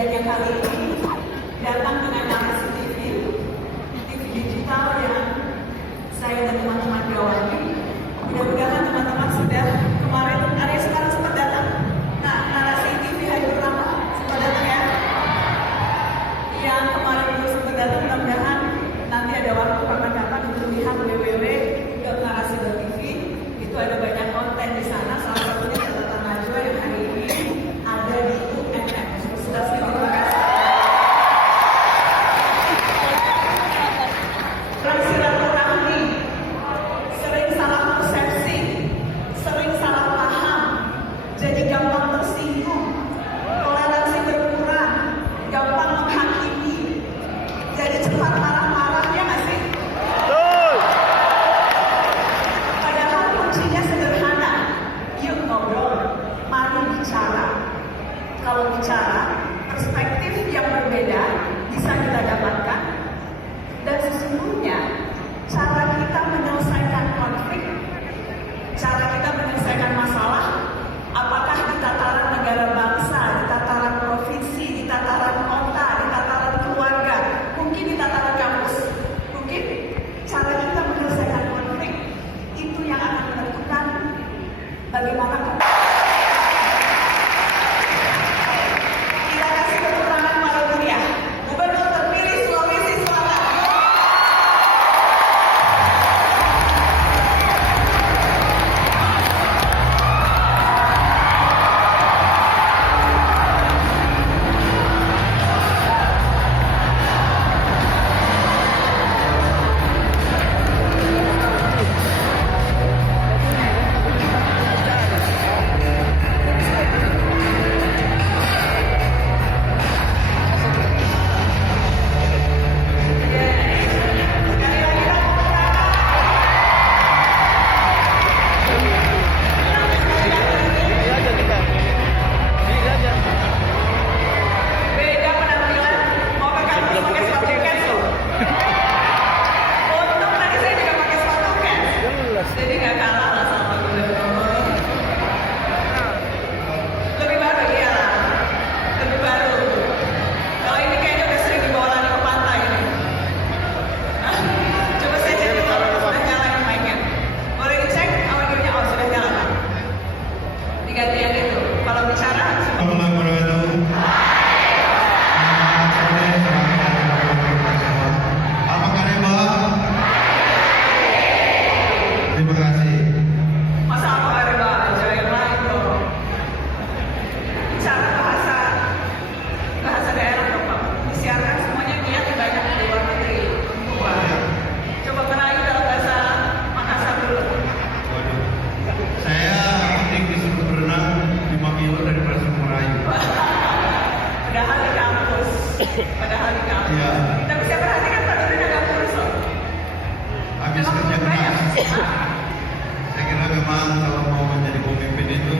Dan yang kali ini datang dengan narasi TV digital yang saya dan teman-teman gawangi. Mudah-mudahan teman-teman sudah kemarin ada yang sekarang sempat datang. Nah, narasi TV hari pertama sempat datang ya. Yang kemarin belum sempat datang, mudah-mudahan nanti ada waktu kapan-kapan untuk lihat www.narasi.tv. Itu ada banyak konten di sana. Salah satunya catatan Najwa yang hari ini ada di UNM. Sudah terima kasih. Bersilaturahmi, sering salah persepsi, sering salah paham, jadi gampang tersinggung, toleransi berkurang, gampang menghakimi, jadi cepat marah-marah, ya nggak sih? Betul. Padahal kuncinya sederhana, yuk ngobrol, mari bicara. Kalau bicara, perspektif yang berbeda bisa kita dapatkan. Dan sesungguhnya cara kita menyelesaikan konflik, cara kita menyelesaikan masalah, apakah di tataran negara bangsa, di tataran provinsi, di tataran kota, di tataran keluarga, mungkin di tataran kampus, mungkin cara kita menyelesaikan konflik itu yang akan menentukan bagaimana kita. Kita kasih tepuk tangan paling meriah, Gubernur terpilih Sulawesi Selatan. Beda penampilan, mau ke kampus pakai sepatu cats loh. Untung tadi saya juga pakai sepatu cats, jadi nggak kalah lah sama gubernur. Lebih baru iya lah, lebih baru. Kalau ini kayaknya udah sering dibawa lari ke pantai ini. Hah? Coba saya cek dulu apakah sudah nyala yang mic-nya. Boleh dicek audionya? Oh sudah nyala Pak. Diganti yang itu. Kalau bicara Assalamualaikum warahmatullahi wabarakatuh. Apa kabar, Mbak? Terima kasih. masa apa ada baca yang lain dong. Bicara bahasa daerah dong Pak. Disiarkan semuanya niat banyak di luar negeri. Wah. Coba Melayu dalam bahasa Makassar dulu. Waduh. Saya aktif disuruh berenang 5 kilo dari Perasaan Merayu. Padahal di kampus. Iya. Tapi saya perhatikan Pak Nurdin agak kurus loh. Habis Memang kerja banyak. keras. Saya kira memang kalau mau menjadi pemimpin itu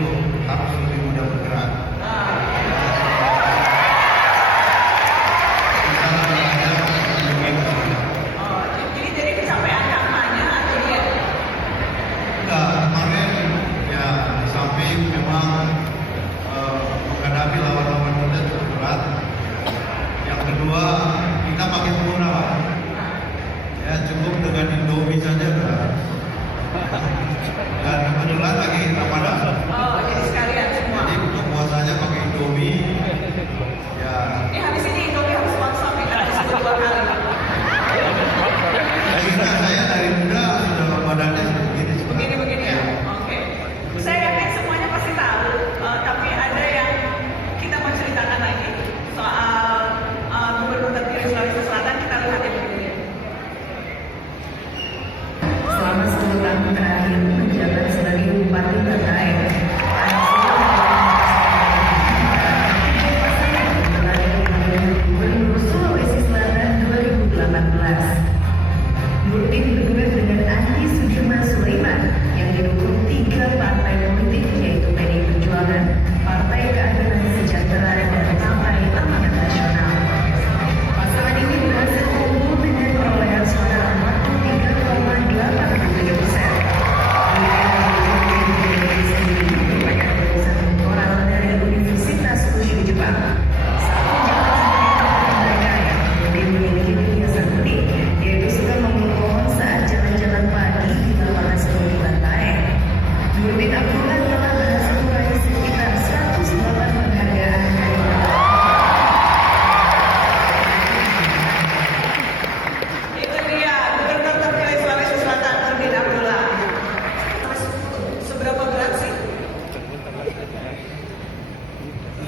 harus lebih mudah bergerak. Kita belajar lebih bergerak. Oh, jadi kecapean kampanye atau dia? Enggak, kemarin ya di samping memang menghadapi lawan-lawan kita cukup berat. Yang kedua, kita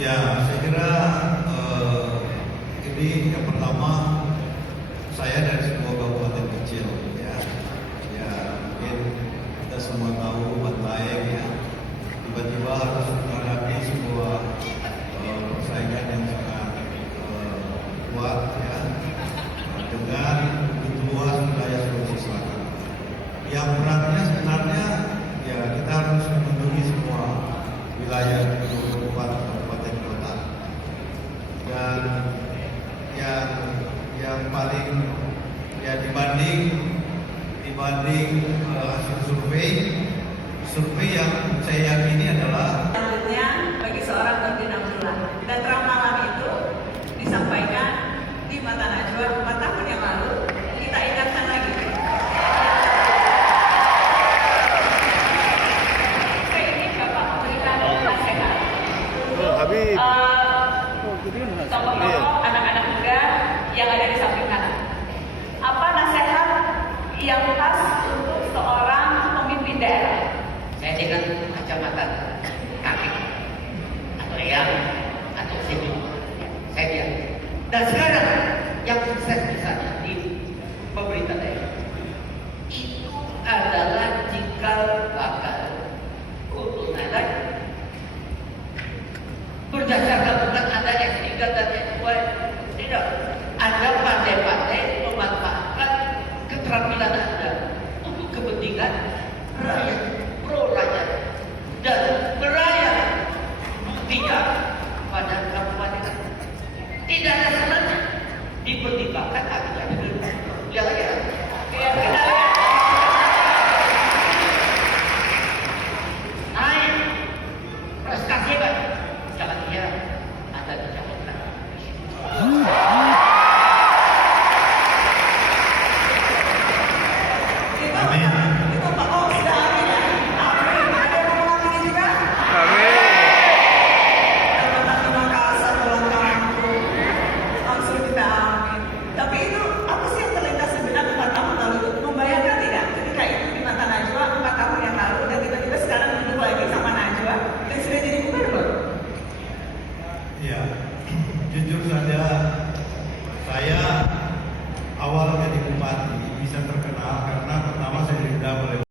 Ya, saya kira ini yang pertama saya dari sebuah kabupaten kecil ya. Ya mungkin kita semua tahu Bantaeng ya. Tiba-tiba harus menghadapi sebuah persaingan yang sangat kuat ya dengan begitu luas wilayah Sulawesi Selatan. Yang beratnya sebenarnya ya kita harus melindungi semua wilayah di 24 kabupaten kota. Dan yang paling ya dibanding hasil survei yang saya yakini adalah Selanjutnya bagi seorang Nurdin Abdullah, dan ramalan itu disampaikan di Mata Najwa 4 tahun yang lalu. Kita ingatkan lagi. Saya ingin Bapak memberikan nasihat untuk tokoh-tokoh anak-anak muda yang ada di samping kanan. Apa nasihat yang pas untuk seorang pemimpin daerah? Saya dengan kacamata kaki atau eyang atau sini saya lihat. Dan sekarang yang sukses misalnya di pemerintah daerah itu adalah cikal bakal untuk naik berdasarkan bukan ada S3 dan S2, tidak. Ada partai-partai memanfaatkan keterampilan Anda untuk kepentingan rakyat.